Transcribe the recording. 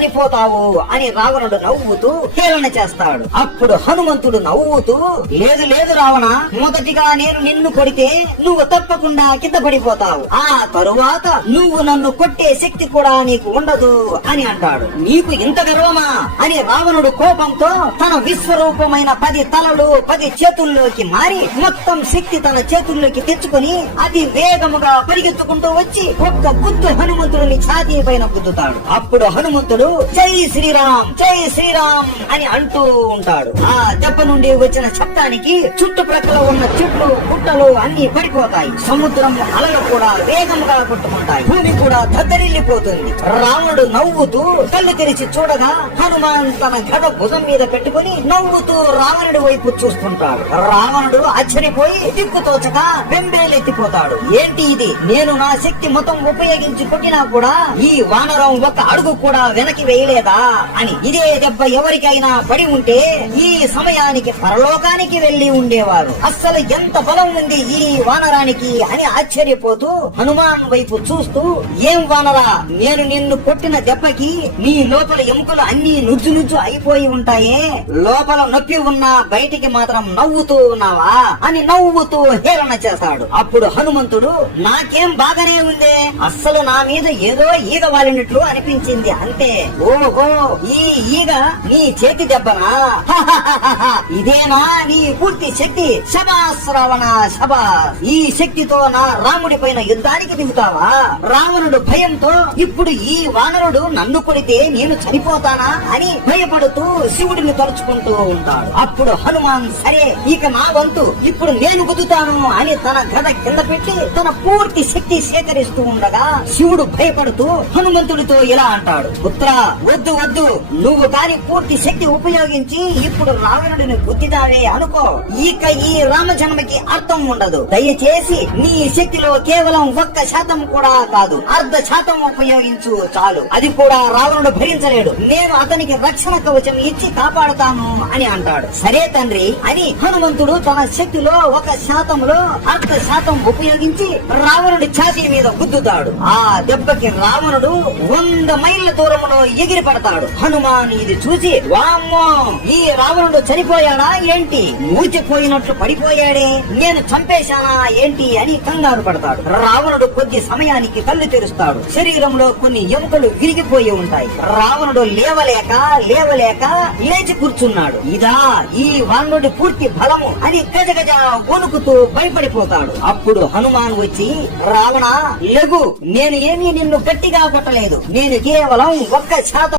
చనిపోతావు అని రావణుడు నవ్వుతూ హేళన చేస్తాడు. అప్పుడు హనుమంతుడు నవ్వుతూ లేదు లేదు రావణ మొదటిగా నేను నిన్ను కొడితే నువ్వు తప్పకుండా కింద పడిపోతావు. ఆ తరువాత నువ్వు నన్ను కొట్టే శక్తి కూడా నీకు ఉండదు అని అంటాడు. నీకు ఇంత గర్వమా? అని రావణుడు కోపంతో తన విశ్వరూపమైన పది తలలు పది చేతుల్లోకి మారి మొత్తం శక్తి తన చేతుల్లోకి తెచ్చుకుని అతి వేగముగా పరిగెత్తుకుంటూ వచ్చి ఒక్క గుద్దు హనుమంతుడిని ఛాతీ పైన గుద్దుతాడు అప్పుడు హనుమంతుడు జై శ్రీరామ్ జై శ్రీరామ్ అని అంటూ ఉంటాడు. ఆ దెబ్బ నుండి వచ్చిన శబ్దానికి చుట్టుప్రక్కల ఉన్న చెట్లు గుట్టలు అన్ని పడిపోతాయి. సముద్రం అలలు కూడా వేగంగా కొట్టుకుంటాయి. భూమి కూడా దద్దరిల్లిపోతుంది. రావణుడు నవ్వుతూ కళ్ళు తెరిచి చూడగా హనుమాన్ తన గద భుజం మీద పెట్టుకుని నవ్వుతూ రావణుడి వైపు చూస్తుంటాడు. రావణుడు ఆశ్చర్యపోయి దిక్కుతోచక బెంబేలెత్తిపోతాడు ఏంటి ఇది? నేను నా శక్తి మొత్తం ఉపయోగించి కొట్టినా కూడా ఈ వానరం ఒక అడుగు కూడా వెనక్కి వేయలేదా అని ఇదే దెబ్బ ఎవరికైనా పడి ఉంటే ఈ సమయానికి పరలోకానికి వెళ్ళి ఉండేవారు. అస్సలు ఎంత బలం ఉంది ఈ వానరానికి అని ఆశ్చర్యపోతూ హనుమాన్ వైపు చూస్తూ ఏం వానరా నేను నిన్ను కొట్టిన దెబ్బకి నీ లోపల ఎముకలు అన్ని నుజ్జు నుజ్జు అయిపోయి ఉంటాయే. లోపల నొప్పి ఉన్నా బయటికి మాత్రం నవ్వుతూ ఉన్నావా? అని నవ్వుతూ హేళన చేస్తాడు. అప్పుడు హనుమంతుడు నాకేం బాగానే ఉందే. అస్సలు నా మీద ఏదో ఈగ వాలినట్లు అనిపించింది అంతే. ఓహో ఈ ఈగ నీ చేతి దెబ్బనా? ఇదేనా నీ పూర్తి శక్తి? శబాస్ రావణ శబాస్ ఈ శక్తితో నా రాముడి పైన యుద్ధానికి దిగుతావా? రావణుడు భయంతో ఇప్పుడు ఈ వానరుడు నన్ను కొడితే నేను చనిపోతానా అని భయపడుతూ శివుడిని తలుచుకుంటూ ఉంటాడు. అప్పుడు హనుమాన్ సరే ఇక నా వంతు ఇప్పుడు నేను గుదుతాను అని తన గద కింద పెట్టి తన పూర్తి శక్తి సేకరిస్తూ ఉండగా శివుడు భయపడుతూ హనుమంతుడితో ఇలా అంటాడు. పుత్రా వద్దు వద్దు. నువ్వు దాని పూర్తి శక్తి ఉపయోగించి ఇప్పుడు రావణుడిని గుద్దిదావే అనుకో. ఇక ఈ రామజన్మకి అర్థం ఉండదు. దయచేసి నీ శక్తిలో కేవలం ఒక్క శాతం కూడా కాదు. అర్ధ శాతం ఉపయోగించు చాలు. అది కూడా రావణుడు భరించలేడు. నేను అతనికి రక్షణ కవచం ఇచ్చి కాపాడుతాను అని అంటాడు. సరే తండ్రి అని హనుమంతుడు తన శక్తిలో ఒక శాతంలో అర్ధ శాతం ఉపయోగించి రావణుడి ఛాతీ మీద గుద్దుతాడు. ఆ దెబ్బకి రావణుడు వంద మైళ్ళ దూరంలో ఎగిరి పడతాడు హనుమాన్ ఇది చూసి వామ్మో ఈ రావణుడు చనిపోయాడా ఏంటి? మూచిపోయినట్లు పడిపోయాడే. నేను చంపేశానా ఏంటి? అని కంగారు పడతాడు. రావణుడు కొద్ది సమయానికి కళ్ళు తెరుస్తాడు. శరీరంలో కొన్ని ఎముకలు విరిగిపోయి ఉంటాయి. రావణుడు లేవలేక లేవలేక లేచి కూర్చున్నాడు. ఇదా ఈ వానరుడి పూర్తి బలము అని గజ గజ వణుకుతూ భయపడిపోతాడు. అప్పుడు హనుమాన్ వచ్చి రావణ లఘు నేను ఏమీ నిన్ను గట్టిగా కొట్టలేదు. నేను కేవలం ఒక్క శాతం